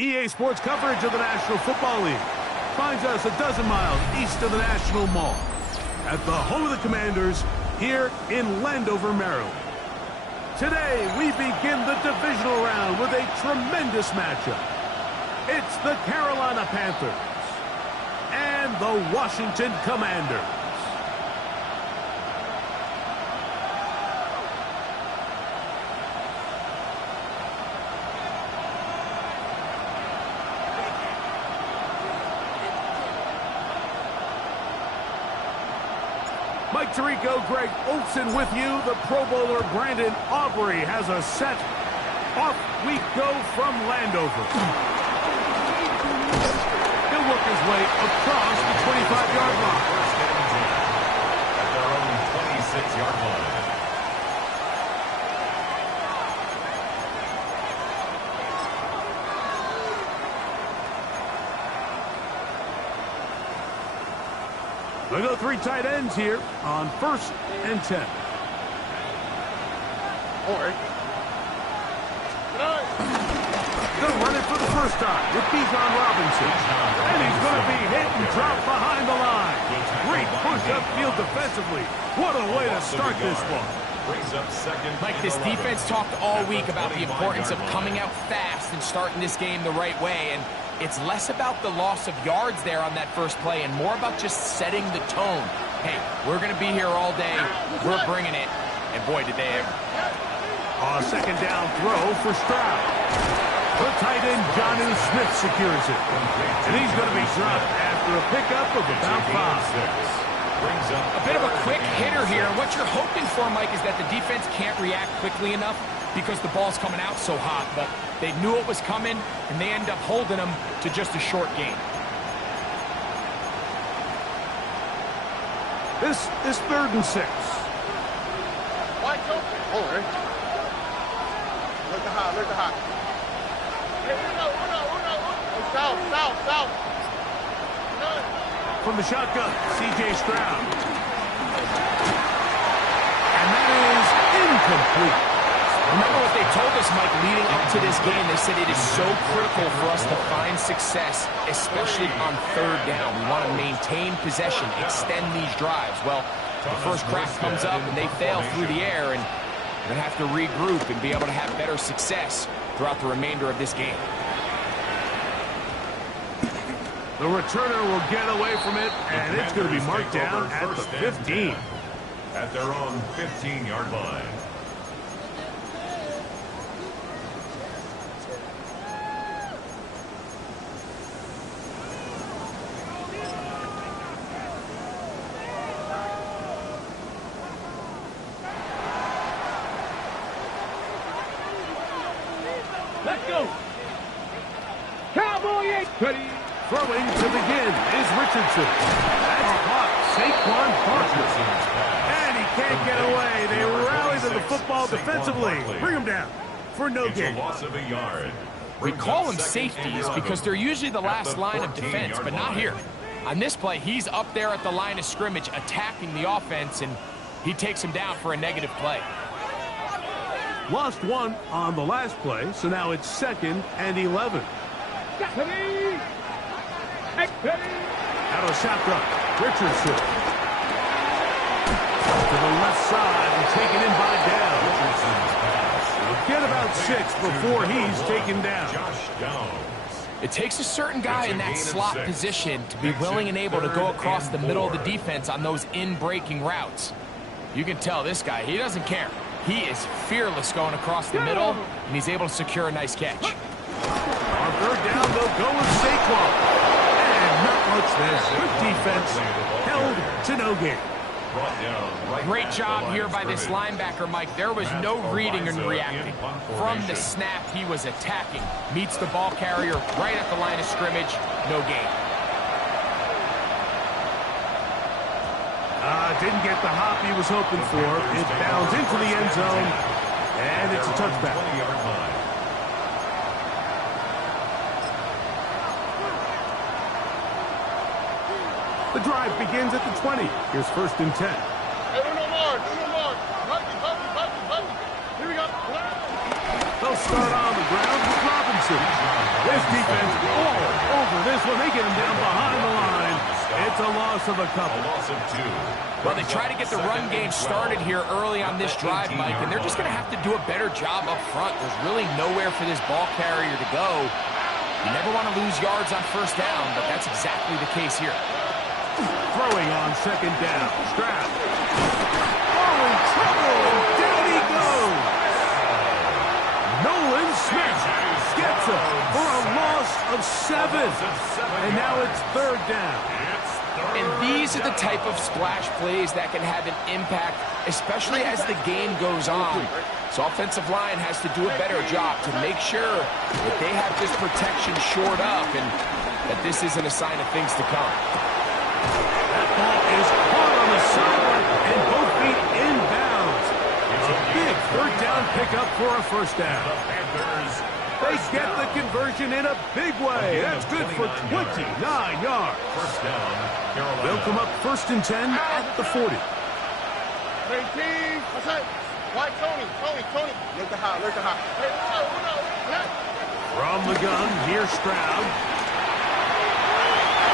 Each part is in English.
EA Sports coverage of the National Football League finds us a dozen miles east of the National Mall at the home of the Commanders here in Landover, Maryland. Today, we begin the divisional round with a tremendous matchup. It's the Carolina Panthers and the Washington Commanders. Mike Tirico, Greg Olson with you. The Pro Bowler Brandon Aubrey has a set. Off we go from Landover. He'll work his way across the 25-yard line. At their own 26-yard line. We go three tight ends here on 1st and 10. They'll run it for the first time with Bijan Robinson. And he's going to be hit and dropped behind the line. Great push upfield defensively. What a way to start this one. Mike, this defense talked all week about the importance of coming out fast and starting this game the right way. And it's less about the loss of yards there on that first play and more about just setting the tone. Hey, we're going to be here all day. We're bringing it. And boy, did they ever. A second down throw for Stroud. The tight end, Jonnu Smith, secures it. And he's going to be dropped after a pickup of about 5. A bit of a quick hitter here. And what you're hoping for, Mike, is that the defense can't react quickly enough because the ball's coming out so hot. But they knew it was coming, and they end up holding them to just a short gain. This is 3rd and 6. Wide open. Hold it. Look the hot, look the hot. Hey, Uno. South. From the shotgun, C.J. Stroud. And that is incomplete. Remember what they told us, Mike, leading up to this game. They said it is so critical for us to find success, especially on 3rd down. We want to maintain possession, extend these drives. Well, the first crack comes up and they fail through the air, and they're going to have to regroup and be able to have better success throughout the remainder of this game. The returner will get away from it, and it's going to be marked down at the 15. At their own 15-yard line. Let's go. Cowboy ain't ready. Throwing to begin is Richardson. That's caught. Saquon Barkley. And he can't get away. They rally to the football defensively. Bring him down for no gain. Loss of a yard. We call them safeties because they're usually the last line of defense, but not here. On this play, he's up there at the line of scrimmage attacking the offense, and he takes him down for a negative play. Lost one on the last play, so now it's 2nd and 11. Out of shotgun, Richardson. To the left side and taken in by Down. He'll get about 6 before he's taken down. It takes a certain guy in that slot position to be willing and able to go across the middle of the defense on those in-breaking routes. You can tell this guy, he doesn't care. He is fearless going across the middle, and he's able to secure a nice catch. On 3rd down, they'll go with Saquon. And not much there. Good defense. Held to no gain. Great job here by this linebacker, Mike. There was no reading and reacting. From the snap, he was attacking. Meets the ball carrier right at the line of scrimmage. No gain. Didn't get the hop he was hoping for. It bounds into the end zone, and it's a touchback. The drive begins at the 20. Here's 1st and 10. Hey, Uno Mark. Here we go. They'll start on the ground with Robinson. This defense all over this one. They get him down behind the line. It's a loss of a couple. A loss of 2. Well, they try to get the run game started here early on this drive, Mike, and they're just going to have to do a better job up front. There's really nowhere for this ball carrier to go. You never want to lose yards on first down, but that's exactly the case here. Throwing on second down. Stroud. Oh, in trouble, and down he goes. Nolan Smith gets him for a loss of 7. And now it's third down. And these are the type of splash plays that can have an impact, especially as the game goes on. So offensive line has to do a better job to make sure that they have this protection shored up and that this isn't a sign of things to come. That ball is caught on the sideline and both feet inbounds. A big third down pickup for a first down. They get the conversion in a big way. That's good for 29 yards. First down, Carolina. They'll come up 1st and 10 at the 40. 18. That's it. White Tony. Look the high. From the gun, here's Stroud.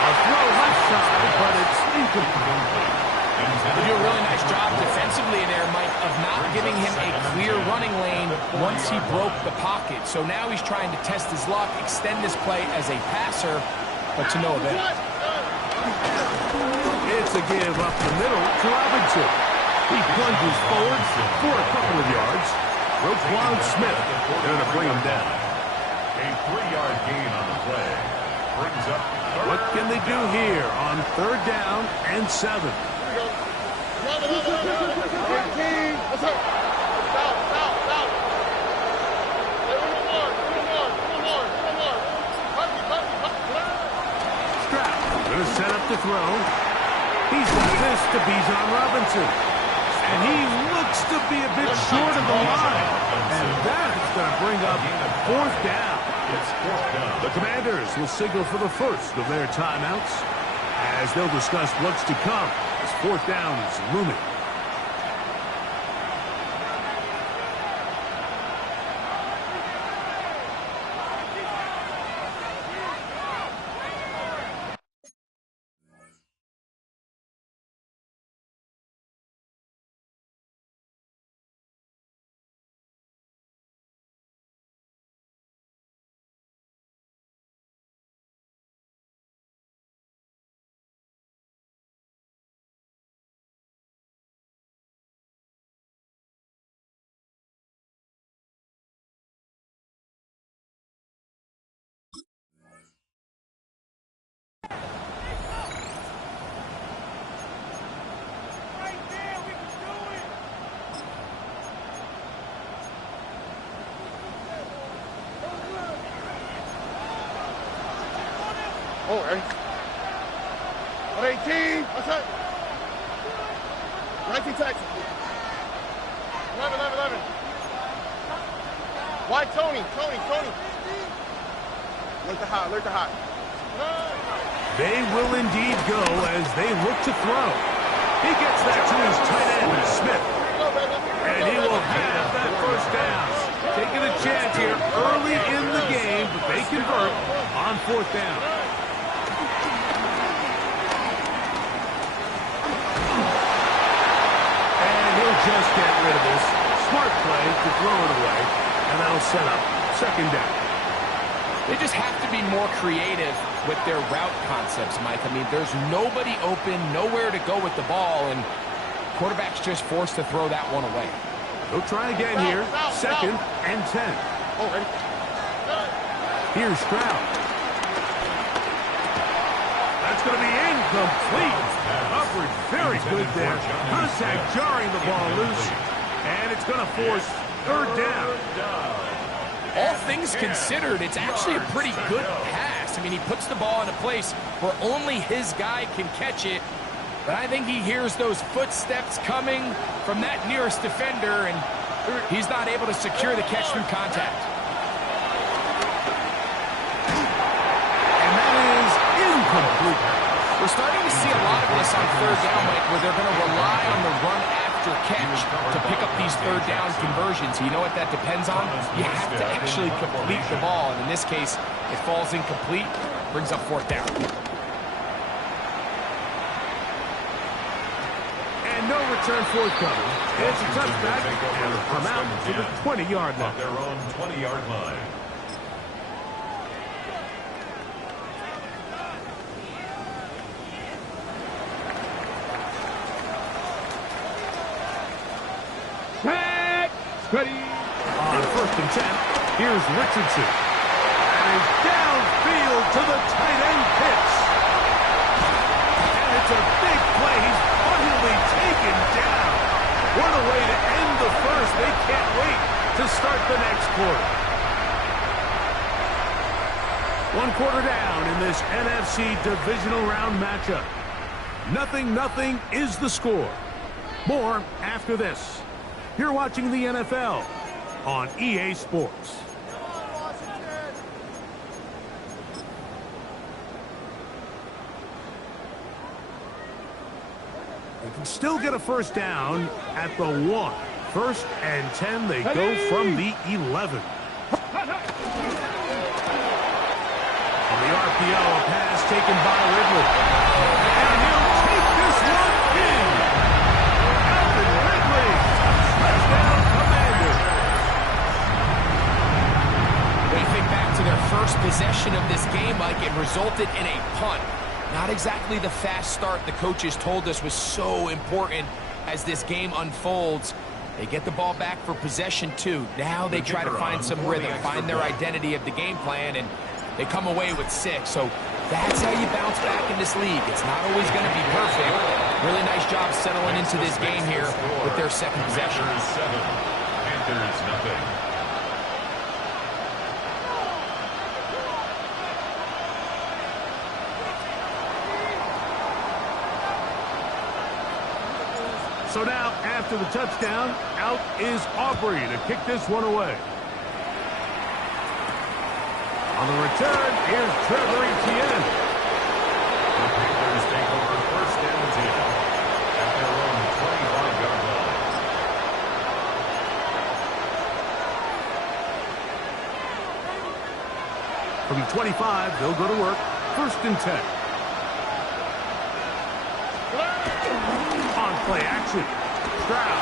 A throw left side, but it's incomplete. They do a really nice job defensively there, Mike, of not giving him a clear running lane once he broke the pocket. So now he's trying to test his luck, extend this play as a passer, but to no avail. It's a give up the middle to Robinson. He plunges forward for a couple of yards. Roquan Smith going to bring him down. A 3-yard gain on the play. Brings up third. What can they do here on third down and 7? 18. That's it. Down. Stroud going to set up the throw. He's got this to Bijan Robinson. And he looks to be a bit short of the line. And that's going to bring up 4th down. It's 4th down. The Commanders will signal for the first of their timeouts as they'll discuss what's to come as 4th down is looming. Oh, right. 18. That's it. 19 Texas. 11. White Tony. Look the high. They will indeed go as they look to throw. He gets that to his tight end, Smith. And he will have that first down. Taking a chance here early in the game, but they convert on 4th down. And he'll just get rid of this. Smart play to throw it away, and that'll set up 2nd down. They just have to be more creative with their route concepts, Mike. I mean, there's nobody open, nowhere to go with the ball, and quarterback's just forced to throw that one away. They'll try again here. 2nd and 10. Oh, ready. Here's Stroud. That's going to be incomplete. Coverage very good there. Contact jarring the ball loose, and it's going to force 3rd down. All things considered, it's actually a pretty good pass. I mean, he puts the ball in a place where only his guy can catch it. But I think he hears those footsteps coming from that nearest defender, and he's not able to secure the catch through contact. And that is incomplete. We're starting to see a lot of this on 3rd down, Mike, where they're going to rely on the run after after catch to pick up these third down conversions. You know what that depends on? You have to actually complete the ball, and in this case, it falls incomplete, brings up fourth down. And no return forthcoming. It's a touchback, and they'll come out to the 20-yard line. Their own 20-yard line. On first and 10, here's Richardson. And he's downfield to the tight end pitch. And it's a big play. He's finally taken down. What a way to end the first. They can't wait to start the next quarter. 1 quarter down in this NFC divisional round matchup. 0-0 is the score. More after this. You're watching the NFL on EA Sports. They can still get a first down at the 1. First and 10, they go from the 11. On the RPO, a pass taken by Ridley. And he'll take this one in. Alvin Ridley. Touchdown, Commanders. When you think back to their first possession of this game, Mike, it resulted in a punt. Not exactly the fast start the coaches told us was so important as this game unfolds. They get the ball back for possession 2. Now they try to find some rhythm, find their identity of the game plan, and they come away with 6. So that's how you bounce back in this league. It's not always going to be perfect. Really nice job settling into this game here with their second possession. Panthers 0. So now, after the touchdown, out is Aubrey to kick this one away. On the return, here's Trevor Etienne. The Panthers take over first down 10 at their own 25-yard line. From the 25, they'll go to work. First and 10. On play action. Stroud.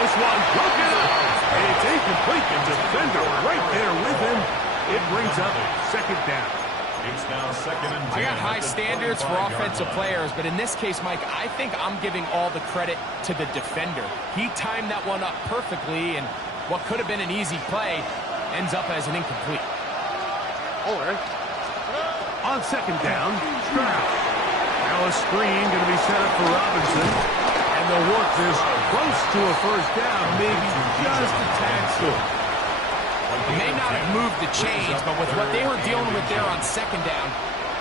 This one broken up. It's incomplete. The defender right there with him. It brings up second down. It's now second and 10. I got high standards for offensive players, but in this case, Mike, I think I'm giving all the credit to the defender. He timed that one up perfectly, and what could have been an easy play ends up as an incomplete. On second down, Stroud. Now a screen going to be set up for Robinson. And they'll work this close to a first down, maybe just a tad short. He may not have moved the chains, but with what they were dealing with there on second down,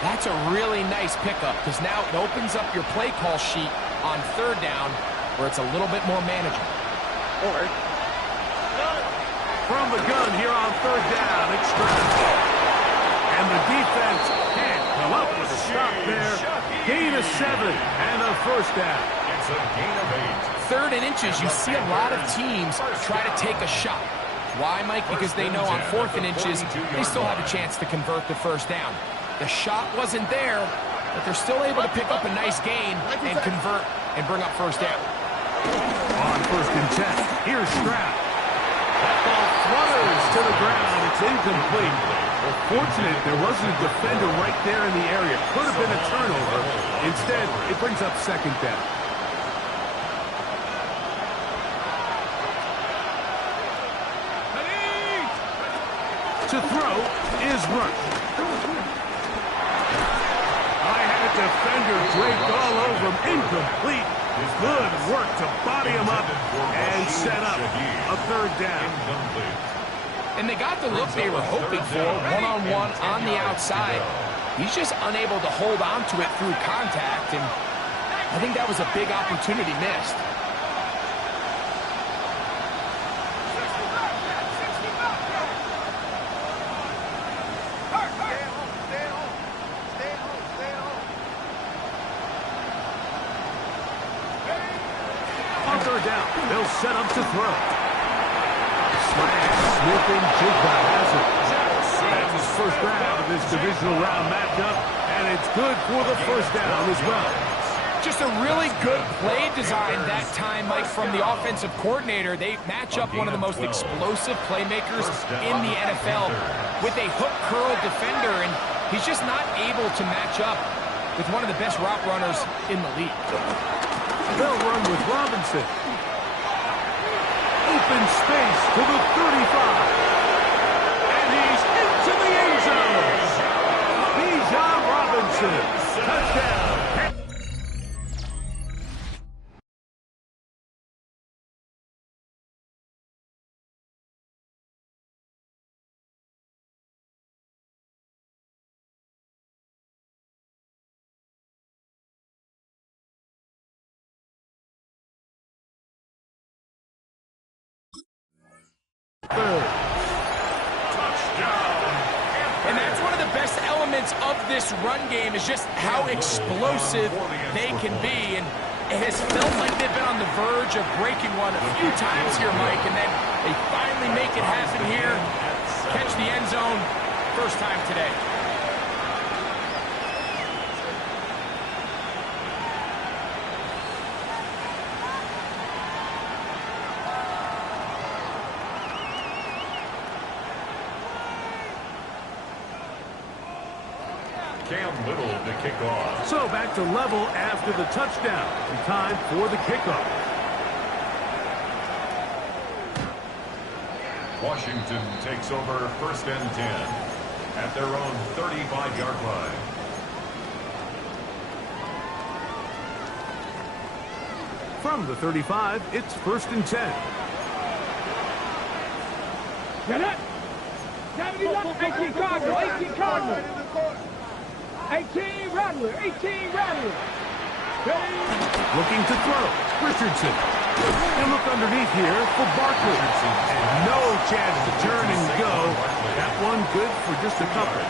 that's a really nice pickup because now it opens up your play call sheet on third down where it's a little bit more manageable. From the gun here on third down, it's Stroud. And the defense can't come up with a stop there. Gain of 7 and a first down. It's a gain of 8. 3rd and inches, you see a lot of teams try to take a shot. Why, Mike? Because they know on 4th and inches, they still have a chance to convert the first down. The shot wasn't there, but they're still able to pick up a nice gain and convert and bring up first down. On first and 10, here's Stroud. That ball flutters to the ground. It's incomplete. Well, fortunate there wasn't a defender right there in the area. Could have been a turnover. Instead, it brings up second down. To throw is Rush. I had a defender draped all over him. Incomplete. Good work to body him up and set up a third down. And they got the look they were hoping for, one-on-one on the outside. He's just unable to hold on to it through contact, and I think that was a big opportunity missed. third down. They'll set up to throw. Smash, sniffing, Jigba has it. That's his first grab of this divisional round matchup, and it's good for the first down as well. Just a really good play design that time, Mike, from the offensive coordinator. They match up one of the most explosive playmakers in the NFL with a hook curl defender, and he's just not able to match up with one of the best route runners in the league. They'll run with Robinson. Open space to the 35. And he's into the end zone. Bijan Robinson. Touchdown. And that's one of the best elements of this run game is just how explosive they can be. And it has felt like they've been on the verge of breaking one a few times here, Mike, and then they finally make it happen here. Catch the end zone, first time today. Cam Little to kick off. So back to level after the touchdown. And time for the kickoff. Washington takes over first and 10 at their own 35-yard line. From the 35, it's first and 10. Get it! 18 Cardinal, 18 Cardinal. 18 Rattler, 18 Rattler. Looking to throw. Richardson. And look underneath here for Barkley. And no chance to turn and go. That one good for just a couple.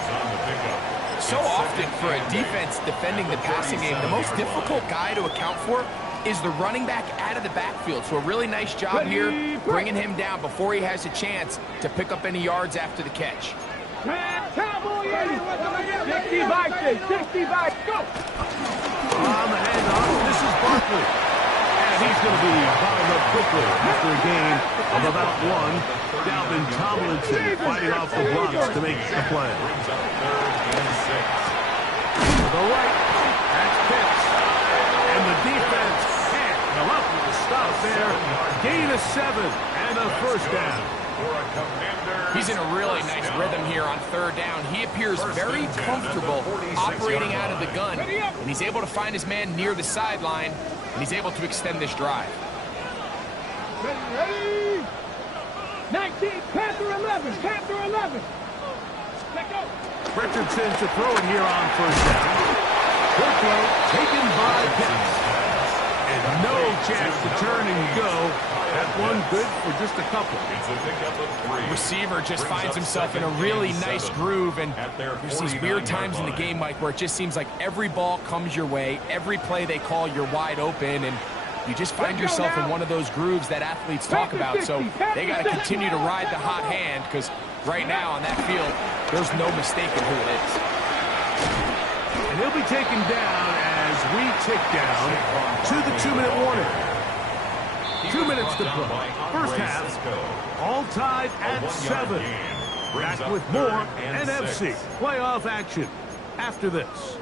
So often for a defense defending the passing game, the most difficult guy to account for is the running back out of the backfield. So a really nice job here bringing him down before he has a chance to pick up any yards after the catch. Cowboy, 60 by 60 by go. On the handoff, this is Barkley. And he's going to be bottled up quickly after a gain of about one. Dalvin Tomlinson fighting off the blocks to make the play. To the right, that's Pitts. And the defense can't come up with the stop there. Gain of 7 and a first down. He's in a really nice rhythm here on third down. He appears very comfortable operating out of the gun, and he's able to find his man near the sideline, and he's able to extend this drive. 19, Panther 11, Panther 11. Let go. Richardson to throw it here on first down. Good throw taken by Pitts. And no chance to turn and go. That one good for just a couple. It's a pickup of 3. Receiver just finds himself in a really nice groove, and there's these weird times in the game, Mike, where it just seems like every ball comes your way, every play they call, you're wide open, and you just find yourself in one of those grooves that athletes talk about. So they got to continue to ride the hot hand, because right now on that field, there's no mistaking who it is. And he'll be taken down as we tick down to the 2-minute warning. 2 minutes to play. First half, all tied at 7. Back with more NFC playoff action after this.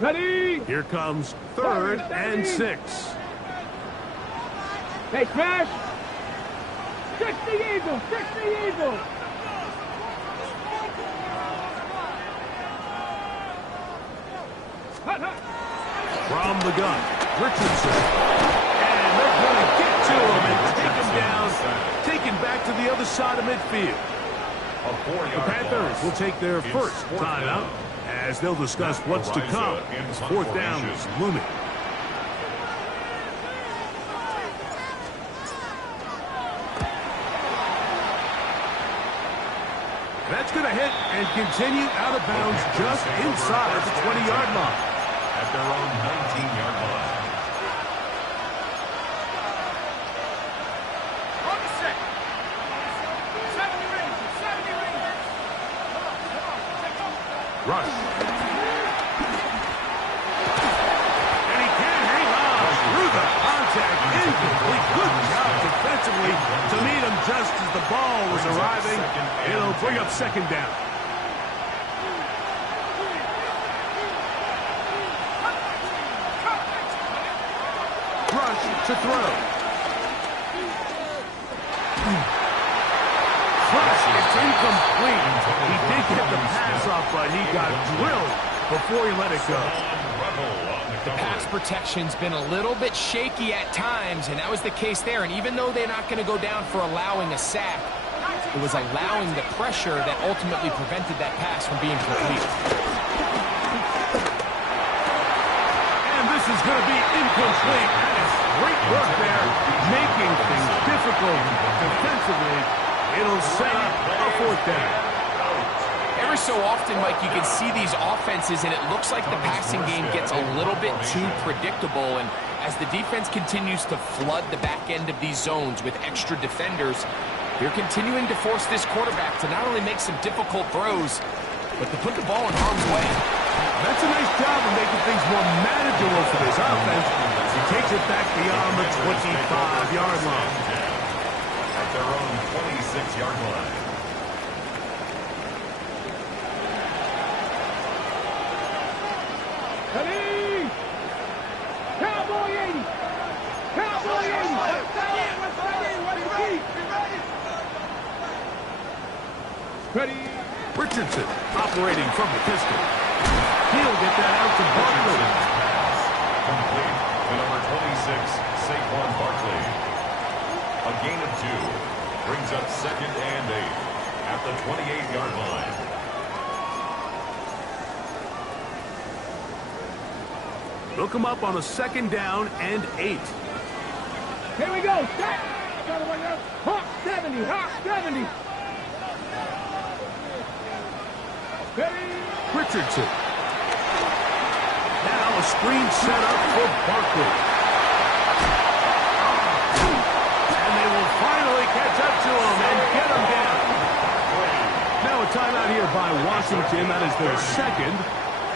Ready? Here comes 3rd and 6. Hey, smash. 60 Eagles, 60 Eagles. Hut, hut. From the gun, Richardson. And they're going to get to him and take him down. Taken back to the other side of midfield. The Panthers will take their first timeout as they'll discuss what's to come. Fourth down is looming. That's going to hit and continue out of bounds just inside the 20-yard line. at their own 19-yard line. On the set. 70 range. 70 range. Rush. And he can't hang on through the contact. Incomplete. Good job defensively to meet him just as the ball was arriving. It'll bring up second down. Rush to throw. Rush, it's incomplete. He did get the pass off, but he got drilled before he let it go. The pass protection's been a little bit shaky at times, and that was the case there. And even though they're not going to go down for allowing a sack, it was allowing the pressure that ultimately prevented that pass from being complete. And this is going to be incomplete. That is great work there, making things difficult defensively. It'll set up a fourth down. Every so often, Mike, you can see these offenses, and it looks like the passing game gets a little bit too predictable. And as the defense continues to flood the back end of these zones with extra defenders, they're continuing to force this quarterback to not only make some difficult throws, but to put the ball in harm's way. That's a nice job of making things more manageable for this offense. He takes it back beyond the 25-yard line. At their own 26-yard line. Ready? Cowboy 80. Cowboy 80. Ready? Richardson operating from the pistol. He'll get that out to Barkley. Complete to number 26, Saquon Barkley. A gain of 2 brings up second and 8 at the 28-yard line. Look him up on a second down and 8. Here we go. Set. Hawk 70. Hawk 70. Ready? Richardson. Now a screen set up for Barkley. And they will finally catch up to him and get him down. Now a timeout here by Washington. That is their second.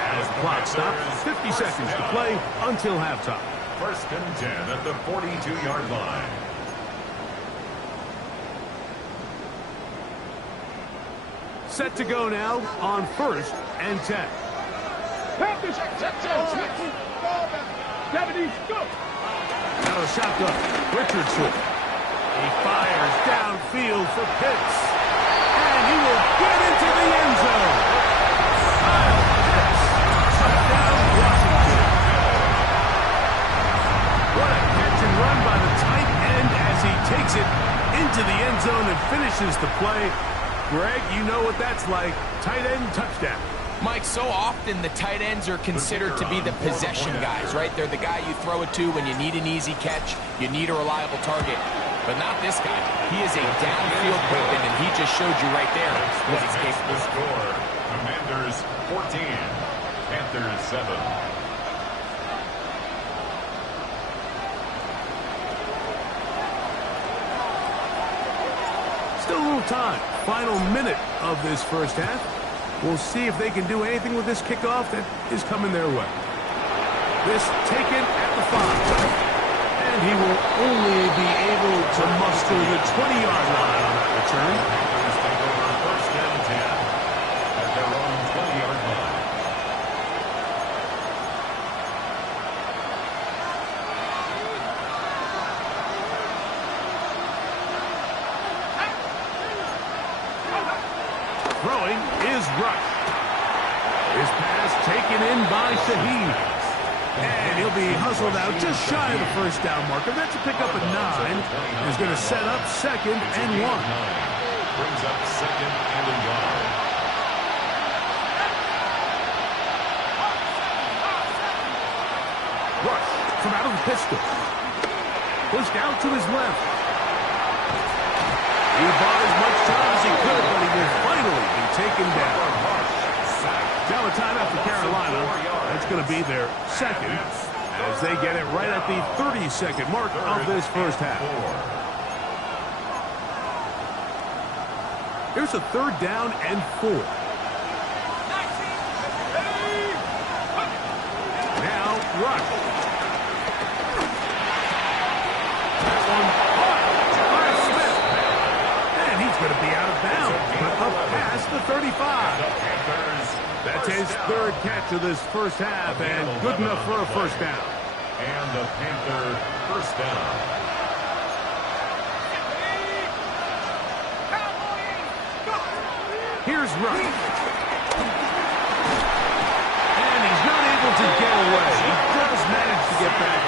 As the clock stops, 50 seconds to play until halftime. First and 10 at the 42-yard line. Set to go now on first and 10. Panthers. 70. Go. Now a shotgun. Richardson. He fires downfield for Pitts. And he will get into the end zone. Kyle Pitts. Touchdown, Washington. What a catch and run by the tight end as he takes it into the end zone and finishes the play. Greg, you know what that's like. Tight end touchdown. Mike, so often the tight ends are considered to be the possession guys, right? They're the guy you throw it to when you need an easy catch, you need a reliable target. But not this guy. He is a downfield weapon, and he just showed you right there what he's capable The score, Commanders 14, Panthers 7. Still a little time. Final minute of this first half. We'll see if they can do anything with this kickoff that is coming their way. This taken at the 5. And he will only be able to muster the 20-yard line on that return. Panthers take over first and 10 at their own 20-yard line. Throwing is Rush. His pass taken in by Shaheed. And he'll be hustled out just shy of the first down marker. That's a pickup at 9. He's going to set up second and 1. Brings up second and a yard. Rush from out of the pistol. Pushed out to his left. He bought as much time as he could, but he will finally be taken down. Rush, sack. Now a timeout for Carolina. That's going to be their second as they get it right at the 30-second mark of this first half. Here's a 3rd down and 4. Now rush. That one caught by Smith. And he's going to be out of bounds, but up past the 35. That's his 3rd catch of this first half, and good enough for a first down. And the Panther first down. Here's Rush. And he's not able to get away. He does manage to get back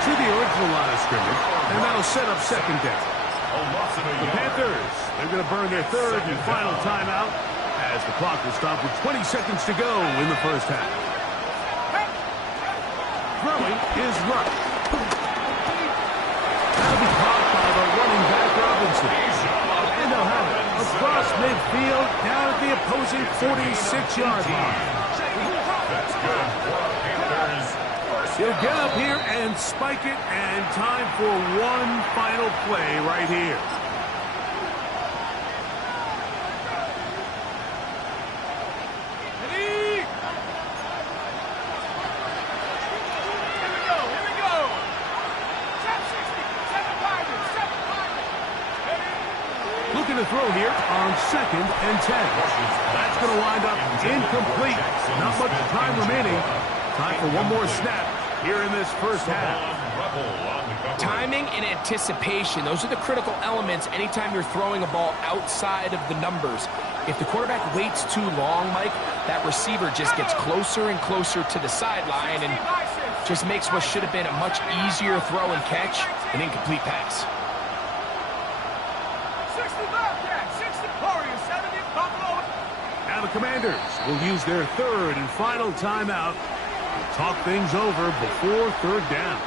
to the original line of scrimmage, and that'll set up second down. The Panthers, they're going to burn their 3rd and final timeout as the clock will stop with 20 seconds to go in the first half. Throwing is Rush. That'll be caught by the running back Robinson. And they'll have it across midfield down at the opposing 46-yard line. That's good for the Panthers. He'll get up here and spike it, and time for one final play right here. To throw here on 2nd and 10. That's going to wind up incomplete. Not much time remaining. Time for one more snap here in this first half. Timing and anticipation, those are the critical elements anytime you're throwing a ball outside of the numbers. If the quarterback waits too long, Mike, that receiver just gets closer and closer to the sideline and just makes what should have been a much easier throw and catch an incomplete pass. Now the Commanders will use their 3rd and final timeout to talk things over before 3rd down.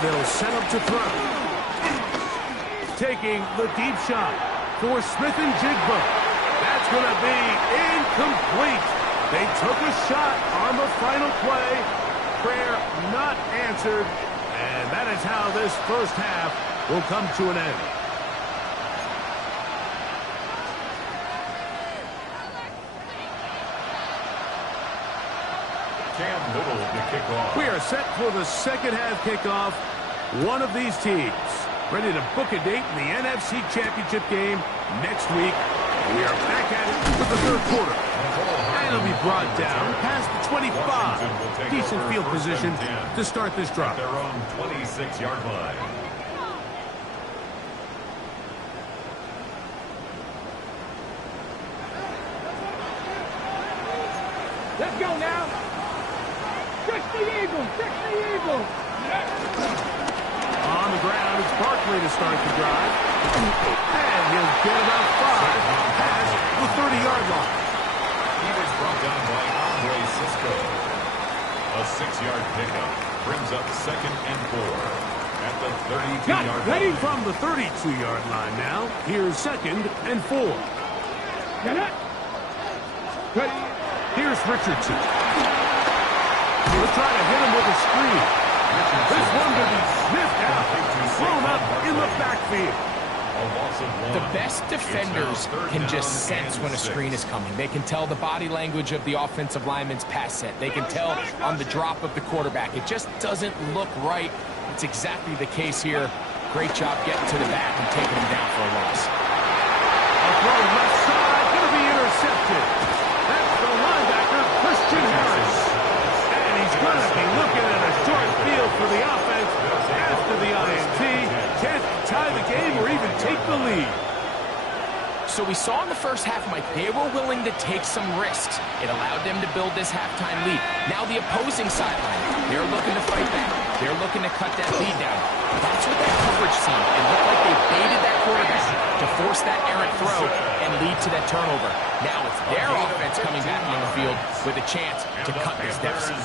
They'll set up to throw. Taking the deep shot for Smith and Jigba. That's going to be incomplete. They took a shot on the final play. Prayer not answered. And that is how this first half will come to an end. We are set for the second half kickoff. One of these teams ready to book a date in the NFC Championship game next week. We are back at it for the 3rd quarter. And it'll be brought down past the 25. Decent field position to start this drive. Their own 26-yard line. Let's go now. Fix the Eagles. Fix the Eagles. On the ground, it's Barkley to start the drive. And he'll get about 5 past the 30-yard line. He was brought down by Andre Cisco. A 6-yard pickup brings up 2nd and 4 at the 32-yard line. From the 32-yard line now, here's 2nd and 4. Here's Richardson. He'll try to hit him with a screen. This one will be sniffed out, thrown up in the backfield. The best defenders can just sense when a screen is coming. They can tell the body language of the offensive lineman's pass set. They can tell on the drop of the quarterback. It just doesn't look right. It's exactly the case here. Great job getting to the back and taking him down for a loss. A throw left side, going to be intercepted. That's the linebacker, Christian Harris. And he's going to be looking at a short field for the offense after the INT. Can't tie the game or even take the lead. So we saw in the first half, Mike, they were willing to take some risks. It allowed them to build this halftime lead. Now the opposing sideline, they're looking to fight back. They're looking to cut that lead down. That's what that coverage seemed. It looked like they baited that quarterback to force that errant throw and lead to that turnover. Now it's their offense coming back on the field with a chance to cut this deficit.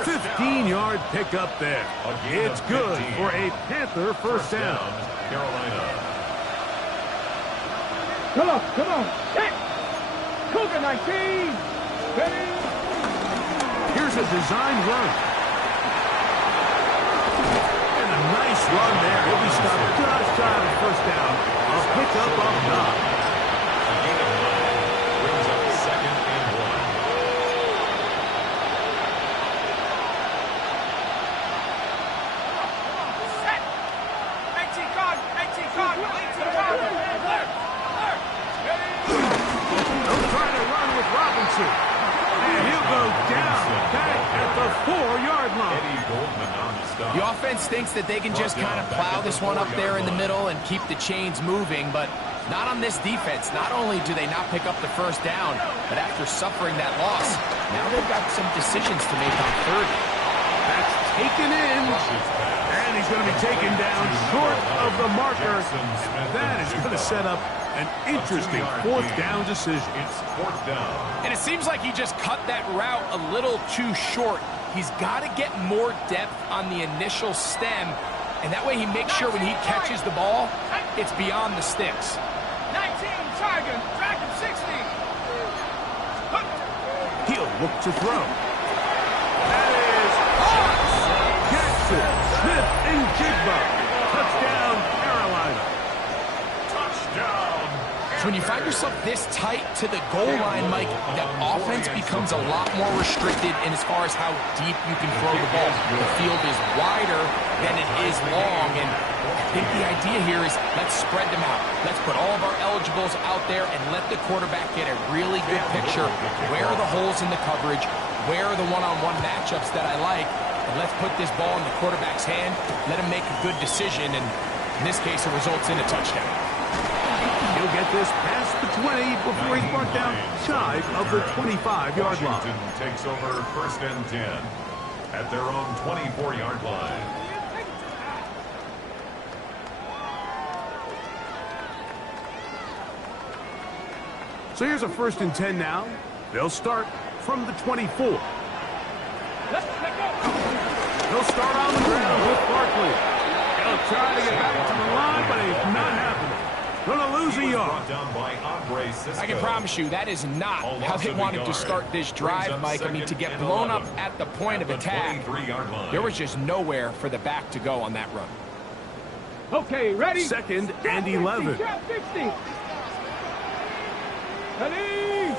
15-yard pickup there. It's good for a Panther first down. Carolina. Come on. Set. Cougar 19. Ready. Here's a design run. And a nice run there. He'll be stopped just shy of the first down. A pickup of 9. Brings up second and 1. Set. 18 Cardinal. They'll try to run with Robinson. And he'll go down back at the 4-yard line. Eddie Goldman on the stop. The offense thinks that they can just kind of plow this one up there in the middle and keep the chains moving, but not on this defense. Not only do they not pick up the first down, but after suffering that loss, now they've got some decisions to make on third. That's taken in. And he's going to be taken down short of the marker. That is going to set up an interesting fourth down decision. It's fourth down. And it seems like he just cut that route a little too short. He's got to get more depth on the initial stem, and that way he makes sure when he catches the ball, it's beyond the sticks. 19 Dragon 60. He'll look to throw. That is Jackson, Smith, and Jigba. Touchdown, Carolina. Touchdown. So when you find yourself this tight to the goal line, Mike, the offense becomes a lot more restricted in as far as how deep you can throw the ball. The field is wider than it is long, and I think the idea here is let's spread them out. Let's put all of our eligibles out there and let the quarterback get a really good picture. Where are the holes in the coverage? Where are the one-on-one matchups that I like? And let's put this ball in the quarterback's hand, let him make a good decision, and in this case, it results in a touchdown. He'll get this past the 20 before he's brought down shy of the 25-yard line. Washington takes over first and 10 at their own 24-yard line. So here's a first and 10 now. They'll start from the 24. They'll start on the ground with Barkley. He'll try to get back to the line, but it's not happening. Going to lose a yard. I can promise you that is not how they wanted to start this drive, Mike. I mean, to get blown up at the point of attack, there was just nowhere for the back to go on that run. Okay, ready? Second and 11. 60. Ready?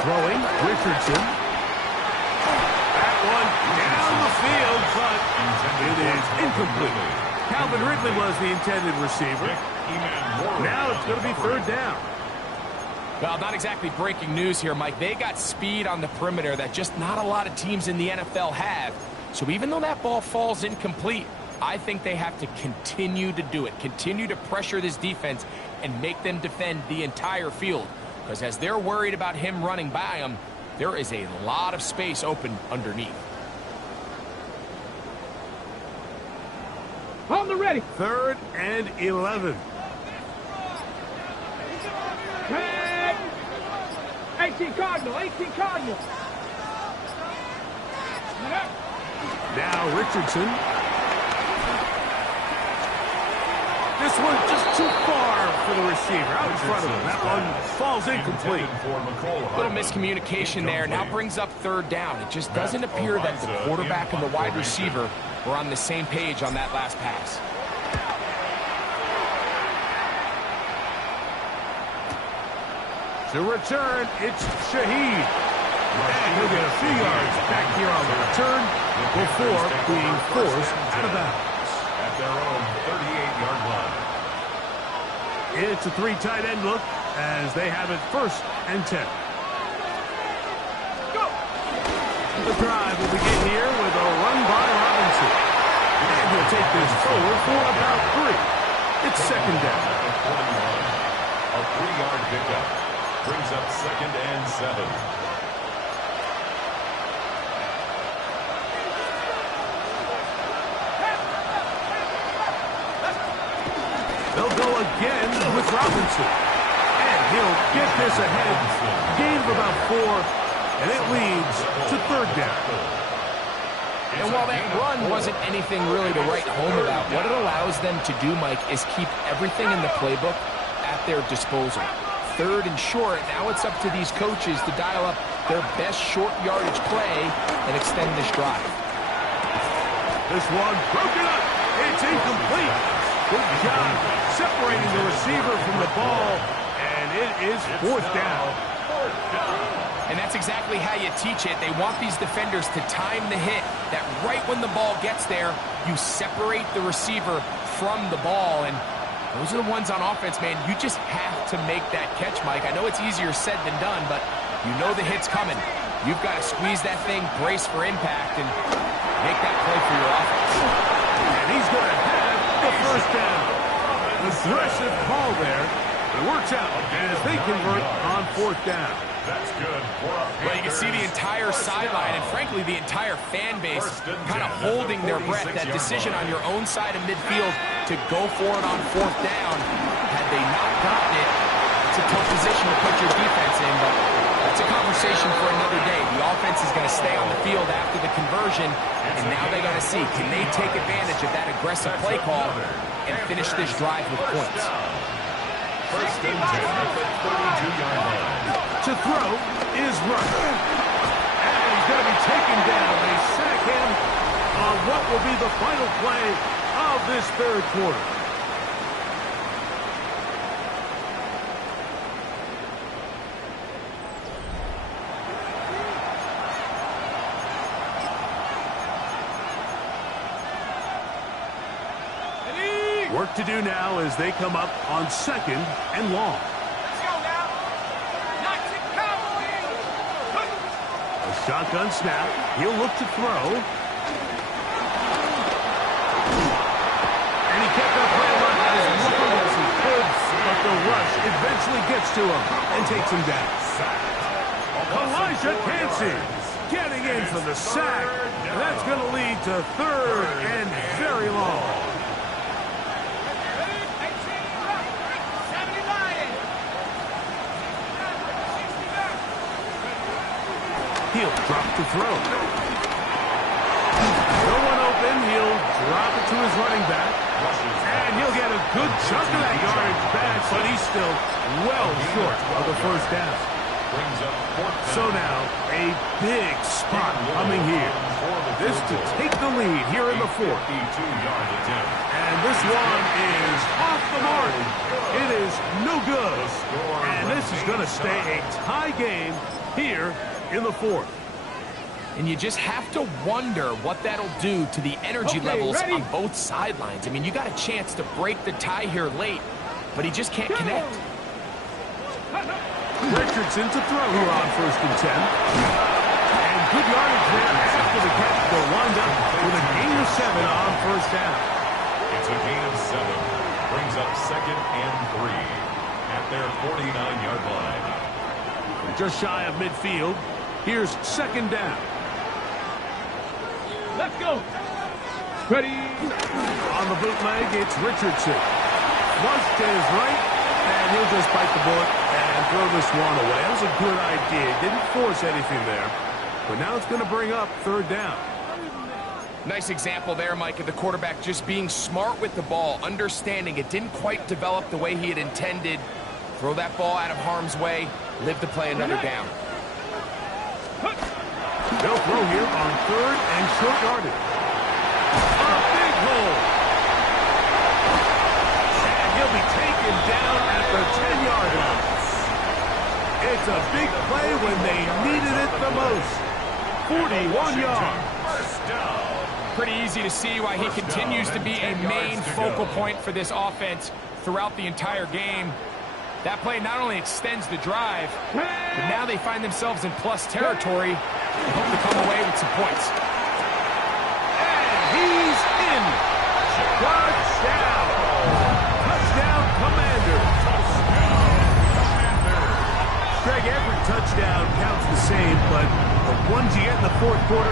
Throwing, Richardson. That one down the field, but it is incomplete. Calvin Ridley was the intended receiver. Now it's going to be third down. Well, not exactly breaking news here, Mike. They got speed on the perimeter that just not a lot of teams in the NFL have. So even though that ball falls incomplete, I think they have to continue to do it, continue to pressure this defense and make them defend the entire field. Because as they're worried about him running by them, there is a lot of space open underneath. On the ready. Third and 11. 18 Cardinal. Now Richardson. This one just too far for the receiver. Out in front of him. That one falls incomplete. Little miscommunication there. Now brings up third down. It just doesn't appear that the quarterback and the wide receiver were on the same page on that last pass. To return, it's Shaheed. And he'll get a few yards back here on the return before being forced out of bounds. At their own 38-yard line. It's a three tight end look as they have it first and 10. Go! The drive will begin here with a run by Robinson. And he'll take this forward for about 3. It's second down. A 3-yard pickup brings up 2nd and 7. They'll go again with Robinson. And he'll get this ahead. Gain of about 4, and it leads to 3rd down. And while that run wasn't anything really to write home about, what it allows them to do, Mike, is keep everything in the playbook at their disposal. 3rd and short, now it's up to these coaches to dial up their best short yardage play and extend this drive. This one broken up. It's incomplete. Good job separating the receiver from the ball, and it is 4th down. And that's exactly how you teach it. They want these defenders to time the hit, that right when the ball gets there, you separate the receiver from the ball. And those are the ones on offense, man. You just have to make that catch, Mike. I know it's easier said than done, but you know the hit's coming. You've got to squeeze that thing, brace for impact, and make that play for your offense. And he's going to have the 1st down. Aggressive call there. It works out as they convert on 4th down. That's good. Well, you can see the entire sideline and, frankly, the entire fan base kind of holding their breath. That decision on your own side of midfield to go for it on 4th down, had they not gotten it, it's a tough position to put your defense in, but that's a conversation for another day. The offense is going to stay on the field after the conversion, and now they got to see, can they take advantage of that aggressive play call and finish this drive with points? 1st and 10 at the 32-yard line. To throw is Rush. And he's going to be taken down. They sack him on what will be the final play of this 3rd quarter. Work to do now as they come up on 2nd and long. A shotgun snap. He'll look to throw. And he kept that play alive as long as he could, but the rush eventually gets to him and takes him down. Elijah Cansey getting in for the sack. And that's going to lead to 3rd and very long. He'll drop to throw. No one open. He'll drop it to his running back. And he'll get a good chunk of that yardage back, but he's still well short of the 1st down. So now, a big spot coming here. This to take the lead here in the 4th. And this one is off the mark. It is no good. And this is going to stay a tie game here in the 4th. And you just have to wonder what that'll do to the energy levels on both sidelines. I mean, you got a chance to break the tie here late, but he just can't connect. Richardson to throw here on 1st and 10. And good yardage there after the catch. They'll wind up with a gain of 7 on 1st down. It's a gain of 7. Brings up 2nd and 3 at their 49-yard line. Just shy of midfield. Here's 2nd down. Let's go. Ready. On the bootleg, it's Richardson. Flush to his right, and he'll just bite the bullet and throw this one away. That was a good idea. Didn't force anything there, but now it's going to bring up 3rd down. Nice example there, Mike, of the quarterback just being smart with the ball, understanding it didn't quite develop the way he had intended. Throw that ball out of harm's way, live to play another down. They'll throw here on 3rd and short yardage. A big hole. And he'll be taken down at the 10-yard line. It's a big play when they needed it the most. 41 yards. Pretty easy to see why he continues to be a main focal point for this offense throughout the entire game. That play not only extends the drive, but now they find themselves in plus territory and hope to come away with some points. And he's in. Touchdown. Greg, every touchdown counts the same, but the ones you get in the fourth quarter,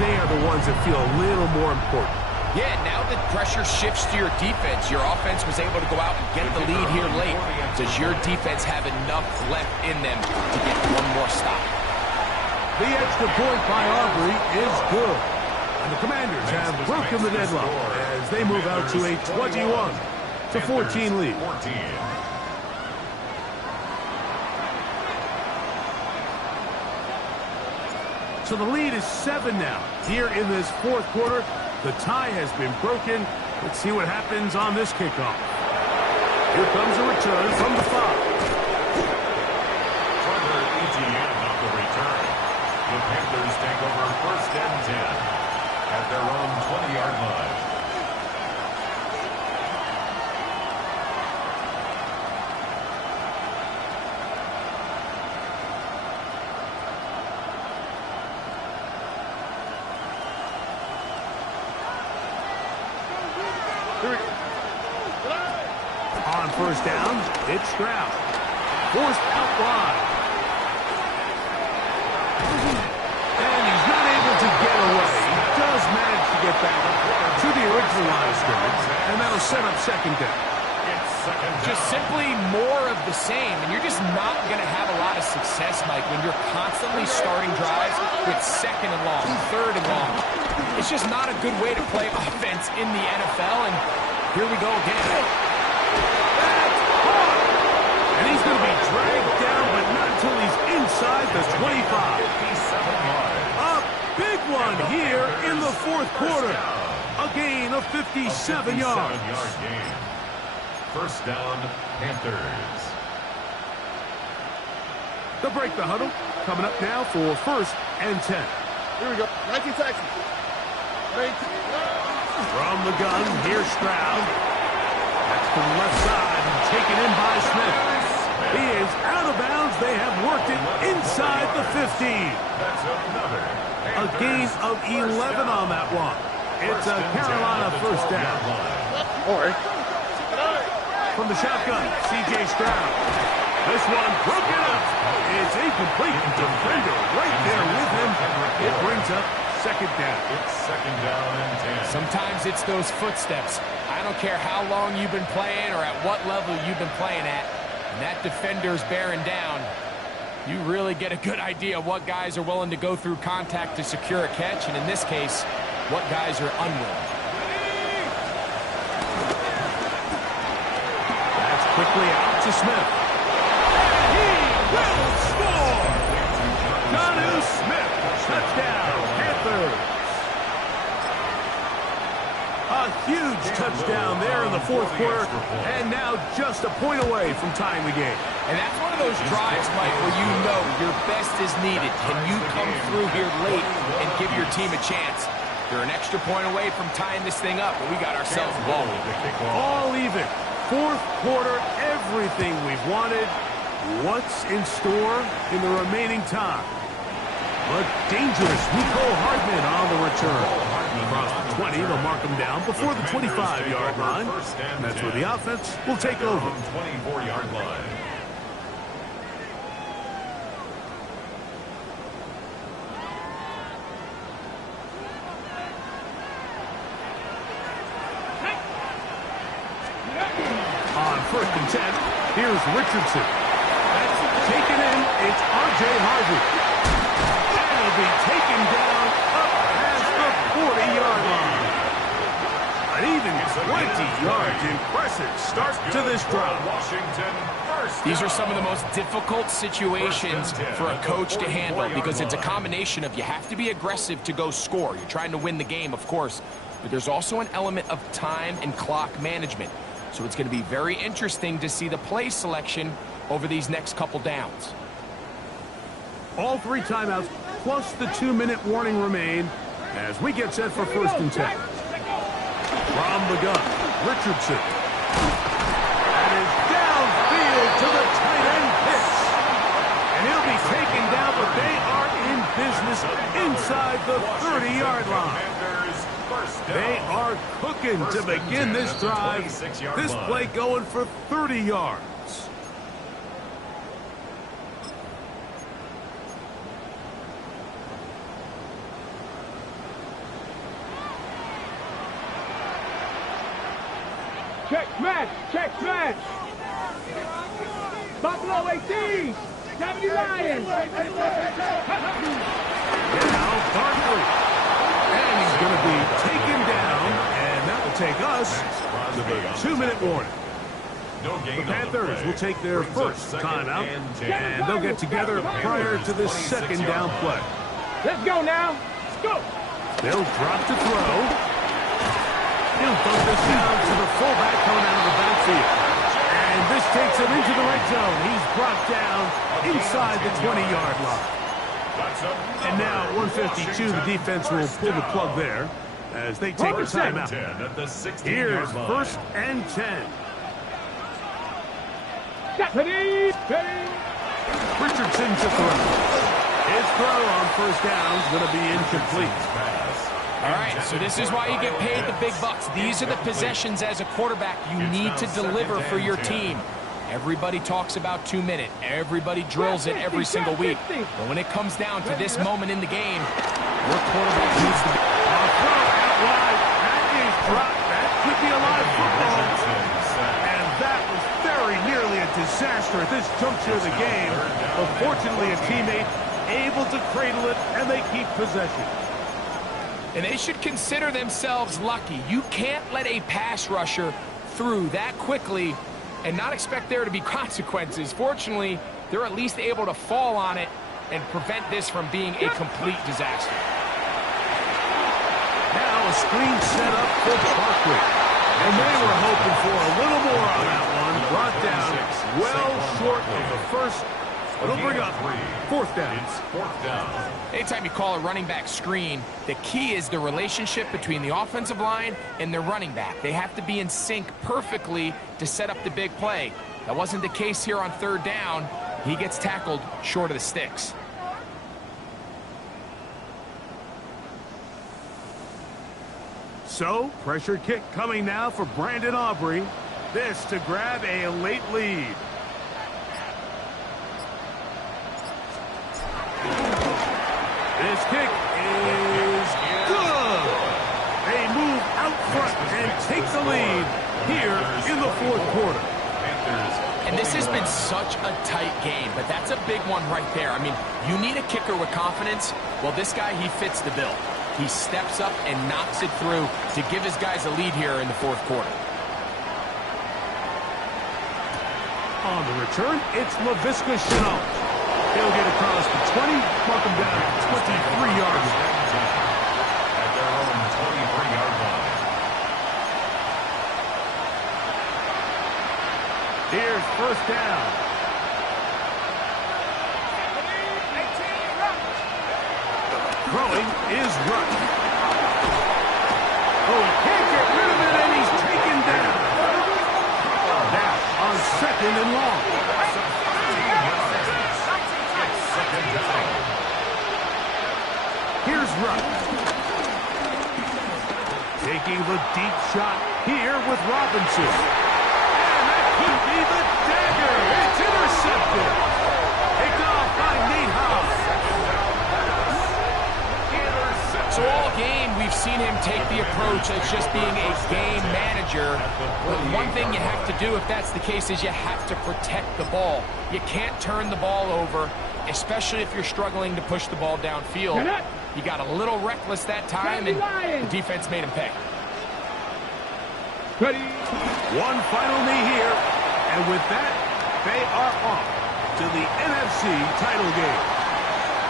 they are the ones that feel a little more important. Yeah, now that pressure shifts to your defense, your offense was able to go out and get the lead here late. Does your defense have enough left in them to get one more stop? The extra point by Aubrey is good. And the Commanders have broken the deadlock as they move out to a 21-14 lead. So the lead is 7 now. Here in this fourth quarter, the tie has been broken. Let's see what happens on this kickoff. Here comes a return from the 5. Off the return. The Panthers take over 1st and 10 at their own 20-yard line. On 1st down, it's Stroud. Forced out wide. And he's not able to get away. He does manage to get back to the original line of scrimmage, and that'll set up 2nd down. Just simply more of the same, and you're just not going to have a lot of success, Mike, when you're constantly starting drives with 2nd and long, 3rd and long. It's just not a good way to play offense in the NFL, and here we go again. And he's going to be dragged down, but not until he's inside the 25. A big one here in the fourth quarter. A gain of 57 yards. 1st down, Panthers. They'll break the huddle. Coming up now for 1st and 10. Here we go. 19 seconds. 19. From the gun, here's Stroud. That's to the left side, taken in by Smith. He is out of bounds. They have worked it inside the 15. A gain of 11 on that one. It's a Carolina 1st down. From the shotgun, C.J. Stroud. This one broken up. It's incomplete. Defender right there with him. It brings up 2nd down. It's 2nd down and 10. Sometimes it's those footsteps. I don't care how long you've been playing or at what level you've been playing at. And that defender's bearing down. You really get a good idea of what guys are willing to go through contact to secure a catch, and in this case, what guys are unwilling. That's quickly out to Smith. He will score! Jonnu Smith, touchdown, Panthers. A huge touchdown there in the fourth quarter, and now just a point away from tying the game. And that's one of those drives, Mike, where you know your best is needed. Can you come through here late and give your team a chance? They're an extra point away from tying this thing up, but we got ourselves a ball. All even. Fourth quarter, everything we've wanted. What's in store in the remaining time? But dangerous. Nicole Hardman on the return. Across the 20, they'll mark him down before the 25-yard line. And that's where the offense will take over. 24-yard line. On 1st and 10, here's Richardson. That's taken in. It's R.J. Harvey. And he'll be taken down up past the 40-yard line. An even 20 yards. Impressive start to this drive. These are some of the most difficult situations for a coach to handle because it's a combination of you have to be aggressive to go score. You're trying to win the game, of course, but there's also an element of time and clock management. So it's going to be very interesting to see the play selection over these next couple downs. All 3 timeouts plus the 2-minute warning remain as we get set for 1st and 10. From the gun, Richardson. That is downfield to the tight end pitch. And he'll be taken down, but they are in business inside the 30-yard line. They are cooking to begin this drive. This play going for 30 yards. Check smash. Check smash. Buffalo 18. 70 Lions. Now Barkley. And he's going to be taken down. And that will take us to the 2-minute warning. The Panthers will take their first timeout, and they'll get together prior to this second down play. Let's go now. Let's go. They'll drop to throw. He'll throw this down to the fullback coming out of the backfield. And this takes him into the red zone. He's brought down inside the 20-yard line. And now at 1:52, the defense will pull the plug there as they take a timeout. Here's 1st and 10. Richardson to throw. His throw on 1st down is going to be incomplete. All right, so this is why you get paid the big bucks. These are the possessions as a quarterback you need to deliver for your team. Everybody talks about 2-minute. Everybody drills it every single week. But when it comes down to this moment in the game, your quarterback needs to be. Throw out wide. That is dropped. That could be a live football. And that was very nearly a disaster at this juncture of the game. But fortunately, a teammate able to cradle it, and they keep possession. And they should consider themselves lucky. You can't let a pass rusher through that quickly and not expect there to be consequences. Fortunately, they're at least able to fall on it and prevent this from being a complete disaster. Now a screen set up for Barkley. And they were hoping for a little more on that one. Brought down well short of the first. It'll bring up 4th down. It's 4th down. Anytime you call a running back screen, the key is the relationship between the offensive line and their running back. They have to be in sync perfectly to set up the big play. That wasn't the case here on 3rd down. He gets tackled short of the sticks. So, pressure kick coming now for Brandon Aubrey. This to grab a late lead. This kick is good. They move out front and take the lead here in the 4th quarter. And this has been such a tight game, but that's a big one right there. I mean, you need a kicker with confidence. Well, this guy, he fits the bill. He steps up and knocks it through to give his guys a lead here in the 4th quarter. On the return, it's Laviska Shenault. He'll get across the 20, mark him down at 23 yards. At their own 23-yard line. Here's 1st down. Throwing is Ruck. Oh, he can't get rid of it, and he's taken down. Now on 2nd and long. Here's Ruck. Taking the deep shot here with Robinson. And that could be the dagger. It's intercepted. Picked off by Nate Hobbs. So all game, we've seen him take the approach as just being a game manager. But one thing you have to do if that's the case is you have to protect the ball. You can't turn the ball over, especially if you're struggling to push the ball downfield. He got a little reckless that time, and the defense made him pay. Ready. One final knee here, and with that, they are off to the NFC title game.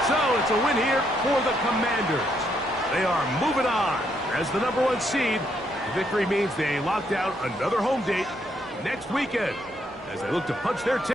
So it's a win here for the Commanders. They are moving on as the #1 seed. The victory means they locked down another home date next weekend as they look to punch their ticket.